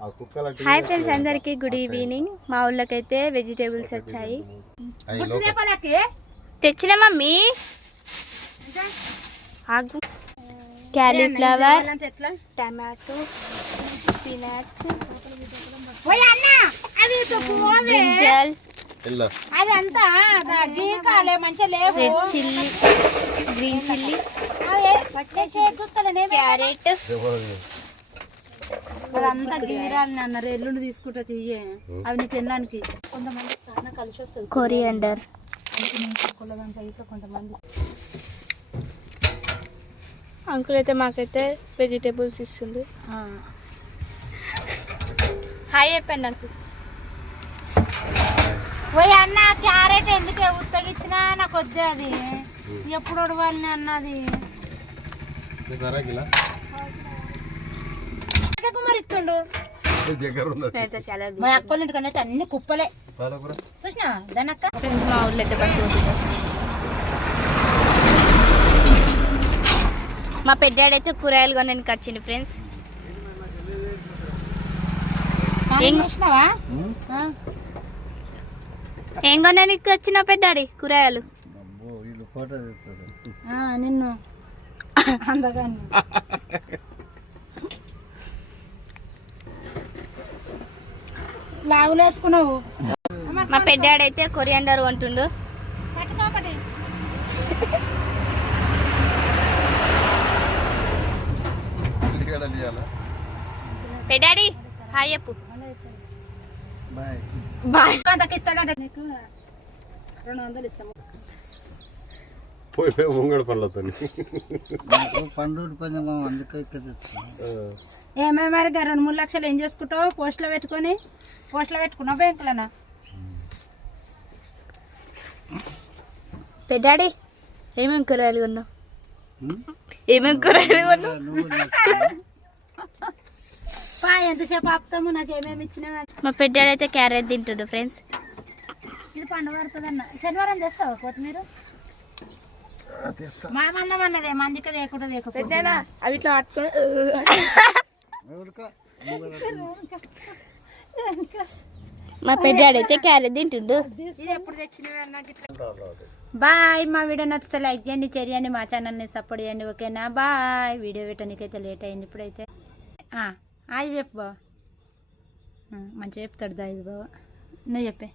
Hi friends, అందరికి good evening. మా ఊళ్ళకైతే vegetables వచ్చాయి. తెచ్చిన mummy cauliflower, tomato, spinach, brinjal, red chilli, green chilli, carrot. అంతా గీరాలని అన్నారు. ఎల్లుండి తీసుకుంటా తీయే అవి నీ పెళ్ళానికి. కొంతమంది చాలా కలిసి వస్తుంది. కొరియాండర్, కొంతమంది అంకుల్ అయితే మాకైతే వెజిటేబుల్స్ ఇస్తుంది. హాయ్ చెప్పండి అంకుల్. పోయి అన్న క్యారెట్ ఎందుకే ఉత్తగిచ్చినా నాకు వద్దే, అది ఎప్పుడు ఉడవాలని అన్నది. మరి ఇస్తుండు మా అక్కల ఇంటికన్నా అయితే అన్ని కుప్పలే చూసినా దాని అక్క. ఫ్రెండ్స్, మా ఊళ్ళో అయితే బస్సు పోతుంది. మా పెద్దాడైతే కూరగాయలు కొనడానికి వచ్చింది. ఫ్రెండ్స్, చూసినావా ఏం కొనడానికి వచ్చిన పెద్దాడి కూరగాయలు? నిన్ను అందగాని లాగులు వేసుకున్నావు. మా పెద్దాడైతే కొరియాండర్ కొంటుండు. పెద్దాడి హాయ్ చెప్పు. బాయ్. ఇస్తాడు నీకు 200 ఇస్తాము. ముంగడు పండ్లతో ఏమేమి మరి 2-3 లక్షలు ఏం చేసుకుంటావు? పోస్టులో పెట్టుకున్నావు బ్యాంకులనా? పెద్దాడి ఏమేమి కూరగాయలు కొన్నావు? ఏమేమి కూరగాయలు కొన్నావు? ఎంతసేపు ఆపుతాము? నాకు ఏమేమి ఇచ్చినా. మా పెద్దాడైతే క్యారెట్ తింటుండు. ఫ్రెండ్స్, ఇది పండు పడుతుందన్న. శనివారం తెస్తావా కొత్తిమీర? మా మందం అన్నదే మందికి లేకుండా లేకపోతే అవి ఇట్లా పట్టుకొని మా పెద్దాడైతే క్యారెట్ తింటుండు. ఎప్పుడు తెచ్చినవి. బాయ్. మా వీడియో నచ్చితే లైక్ చేయండి, షేర్ చేయండి, మా ఛానల్ని సపోర్ట్ చేయండి. ఓకేనా? బాయ్. వీడియో పెట్టడానికి అయితే లేట్ అయింది. ఇప్పుడైతే అది చెప్పు బావ. మంచిగా చెప్తాడు దా. ఇది బావ నువ్వు చెప్పే.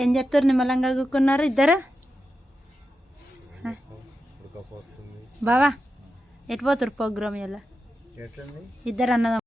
ఏం చెప్తారు? నిమ్మలంగా కూకున్నారు ఇద్దరు. బావా ఎటు పోతారు ప్రోగ్రామ్? ఇలా ఇద్దరు అన్నదమ్ములు.